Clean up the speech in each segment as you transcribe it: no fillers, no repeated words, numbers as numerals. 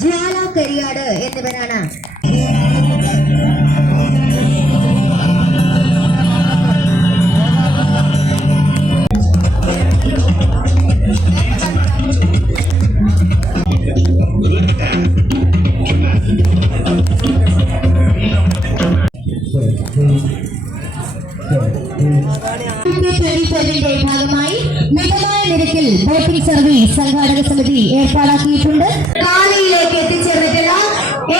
ജ്വാല കരിയാട് എന്നിവരാണ്. ഭാഗമായി മിതമായ നിരക്കിൽ ബോട്ടിംഗ് സർവീസ് സംഘാടക സമിതി ഏർപ്പാടാക്കിയിട്ടുണ്ട്. കാലയിലേക്ക് എത്തിച്ചേർന്നിട്ടുള്ള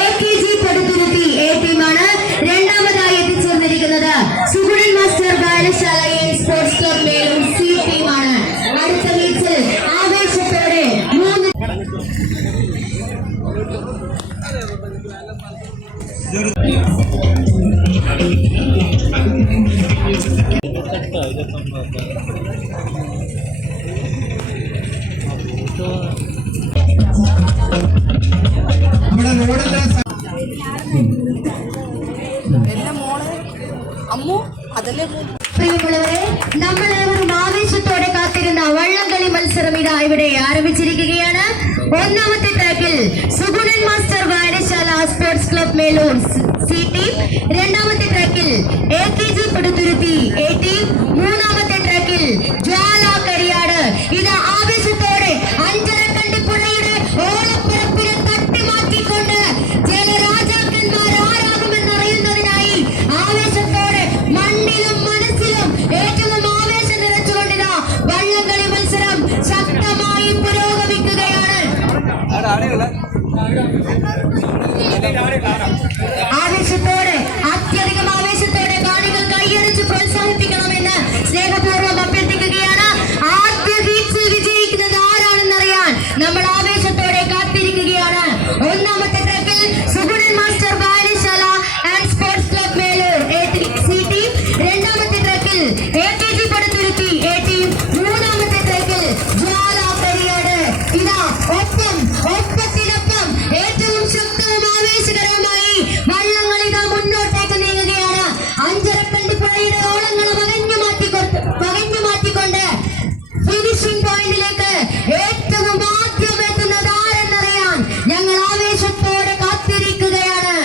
AKG പടുത്തുരുത്തി ടീമാണ്. രണ്ടാമതായി എത്തിച്ചേർന്നിരിക്കുന്നത് സുഗുണൻ മാസ്റ്റർ വായനശാല സ്പോർട്സ് ക്ലബ് മേലൂർ C ടീമാണ്. അടുത്ത മീറ്റിൽ ആവേശത്തോടെ 3 പ്രിയമുള്ളവരെ, നമ്മളേവരും ആവേശത്തോടെ കാത്തിരുന്ന വള്ളംകളി മത്സരം ഇതാ ഇവിടെ ആരംഭിച്ചിരിക്കുകയാണ്. ഒന്നാമത്തെ ട്രാക്കിൽ സുഗുണൻ മാസ്റ്റർ വായനശാല sports club Melur C team, രണ്ടാമത്തെ ട്രാക്കിൽ AKG പടുത്തുരുത്തി A ടീം, മൂന്നാമത്തെ ട്രാക്കിൽ ജ്വാല കരിയാട്. ഇത് ആവേശത്തോടെ അഞ്ചരക്കണ്ടിപ്പുഴയുടെ ഓളപ്പുറപ്പിനെ തട്ടിമാറ്റിക്കൊണ്ട് ജലരാജാക്കന്മാർ ആരാകുമെന്നറിയുന്നതിനായി ആവേശത്തോടെ മണ്ണിലും മനസ്സിലും ഏറ്റവും ആവേശം നിറച്ചുകൊണ്ടിരുന്ന വള്ളംകളി മത്സരം ശക്തമായി പുരോഗമിക്കുകയാണ്. ആവേശത്തോടെ, അത്യധികം ആവേശത്തോടെ കാണികൾ കൈയടിച്ച് പ്രോത്സാഹിപ്പിക്കണമെന്ന് സ്നേഹപൂർവ്വം അഭ്യർത്ഥിക്കുകയാണ്. ആദ്യ ഹീറ്റ്സിൽ വിജയിക്കുന്നത് ആരാണെന്നറിയാൻ നമ്മൾ ആവേശത്തോടെ കാത്തിരിക്കുകയാണ്. ഒന്നാമത്തെ ട്രാക്കിൽ സുഗുണൻ മാസ്റ്റർ വായനശാല and sports club Melur C team, രണ്ടാമത്തെ ട്രാക്കിൽ AKG പടുത്തുരുത്തി A ടീം, മൂന്നാമത്തെ ട്രാക്കിൽ ജ്വാല കരിയാട്. ഇതാ ഒപ്പത്തിനൊപ്പം ഏറ്റവും ശക്തവും ആവേശകരവുമായി വള്ളങ്ങൾ ഇതാ മുന്നോട്ടേക്ക് നീങ്ങുകയാണ്. അഞ്ചരക്കണ്ടിപ്പുഴയുടെ ഓളങ്ങൾ വകഞ്ഞു മാറ്റിക്കൊണ്ട് ഫിനിഷിംഗ് പോയിന്റിലേക്ക് ഏറ്റവും ആദ്യം എത്തുന്നത് ആരെന്നറിയാൻ ഞങ്ങൾ ആവേശത്തോടെ കാത്തിരിക്കുകയാണ്.